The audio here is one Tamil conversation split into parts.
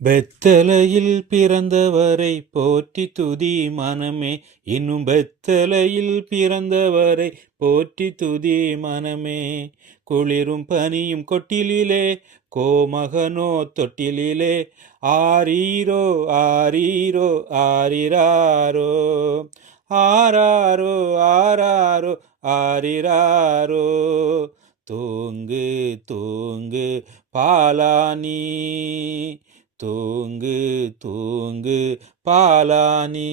பெத்தலையில் பிறந்தவரை போற்றி துதி மனமே. இன்னும் பெத்தலையில் பிறந்தவரை போற்றி துதி மனமே. குளிரும் பனியும் கொட்டிலே கோமகனோ தொட்டிலே. ஆரீரோ ஆரீரோ ஆரிராரோ ஆராரோ ஆராரோ ஆரிராரோ. தூங்கு தூங்கு பாலானி, தூங்கு தூங்கு பாலானி.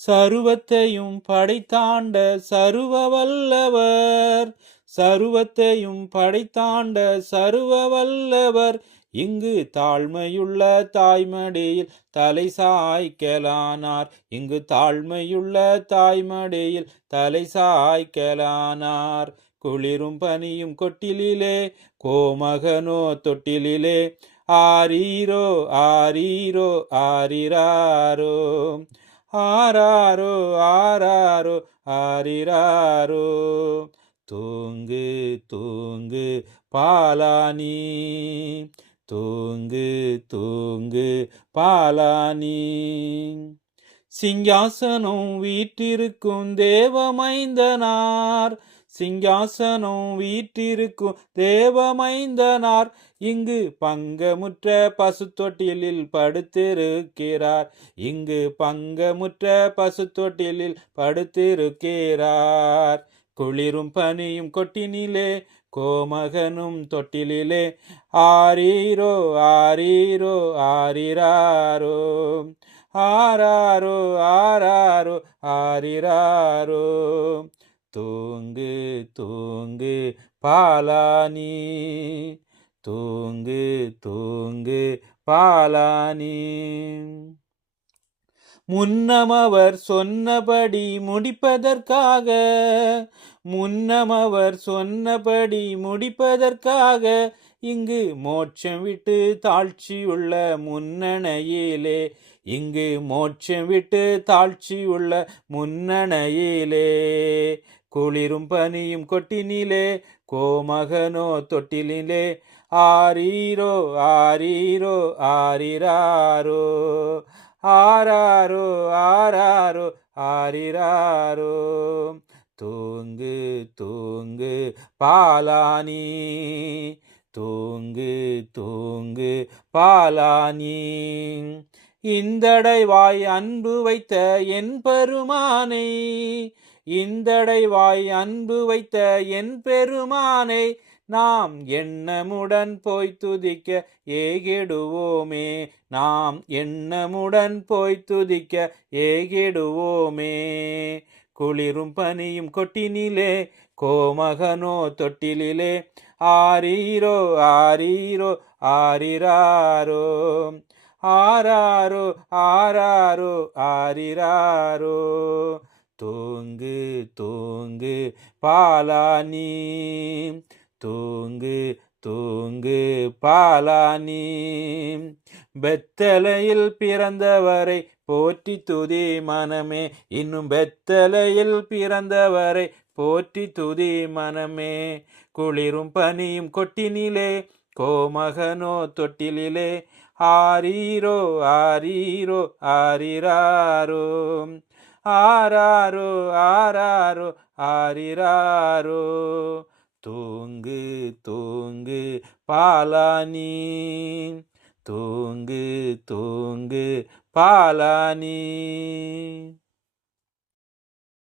சருவத்தையும் படைத்தாண்ட சருவ வல்லவர், சருவத்தையும் படைத்தாண்ட சருவ வல்லவர். இங்கு தாழ்மையுள்ள தாய்மடியில் தலை சாய்க்கலானார், இங்கு தாழ்மையுள்ள தாய்மடியில் தலை சாய்க்கலானார். குளிரும் பனியும் கொட்டிலே கோமகனோ தொட்டிலே. ஆரீரோ ஆரீரோ ஆரிராரோ ஆராரோ ஆராரோ ஆரிராரோ. தூங்கு தூங்கு பாலானி, தூங்கு தூங்கு பாலானி. சிங்காசனம் வீற்றிருக்கும் தேவமைந்தனார், சிங்காசனம் வீற்றிருக்கும் தேவமைந்தனார். இங்கு பங்கமுற்ற பசுத்தொட்டிலில் படுத்திருக்கிறார், இங்கு பங்கமுற்ற பசுத்தொட்டிலில் படுத்திருக்கிறார். குளிரும் பனியும் கொட்டினிலே கோமகனும் தொட்டிலே. ஆரீரோ ஆரீரோ ஆரிராரோ ஆராரோ ஆராரோ ஆரிராரோ. தூங்கு தூங்கு பாலானி, தூங்கு தூங்கு பாலானி. முன்னமவர் சொன்னபடி முடிப்பதற்காக, முன்னமவர் சொன்னபடி முடிப்பதற்காக. இங்கு மோட்சம் விட்டு தாழ்ச்சியுள்ள முன்னணையிலே, இங்கு மோட்சம் விட்டு தாழ்ச்சியுள்ள முன்னணையிலே. குளிரும் பனியும் கொட்டினிலே கோமகனோ தொட்டிலே. ஆரீரோ ஆரீரோ ஆரிராரோ ஆராரோ ஆராரோ ஆரிராரோ. தூங்கு தூங்கு பாலானி, தூங்கு தூங்கு பாலானி. இந்தடைவாய் அன்பு வைத்த என் பெருமானை, இந்தடைவாய் அன்பு வைத்த என் பெருமானை. நாம் எண்ணமுடன் போய் துதிக்க ஏகிடுவோமே, நாம் எண்ணமுடன் போய் துதிக்க ஏகிடுவோமே. குளிரும் பனியும் கொட்டினிலே கோமகனோ தொட்டிலே. ஆரீரோ ஆரீரோ ஆரிராரோ ஆராரோ ஆராரோ ஆரிராரோ. தூங்கு தூங்கு பாலானி, தூங்கு தூங்கு பாலானி. பெத்தலையில் பிறந்தவரை போற்றி துதி மனமே. இன்னும் பெத்தலையில் பிறந்தவரை போற்றி துதி மனமே. குளிரும் பனியும் கொட்டினிலே கோமகனோ தொட்டிலே. ஆரீரோ ஆரீரோ ஆரிராரோ ஆராரோ ஆராரோ ஆரிராரோ. தூங்கு தூங்கு பாலானி, தூங்கு தூங்கு பாலானி.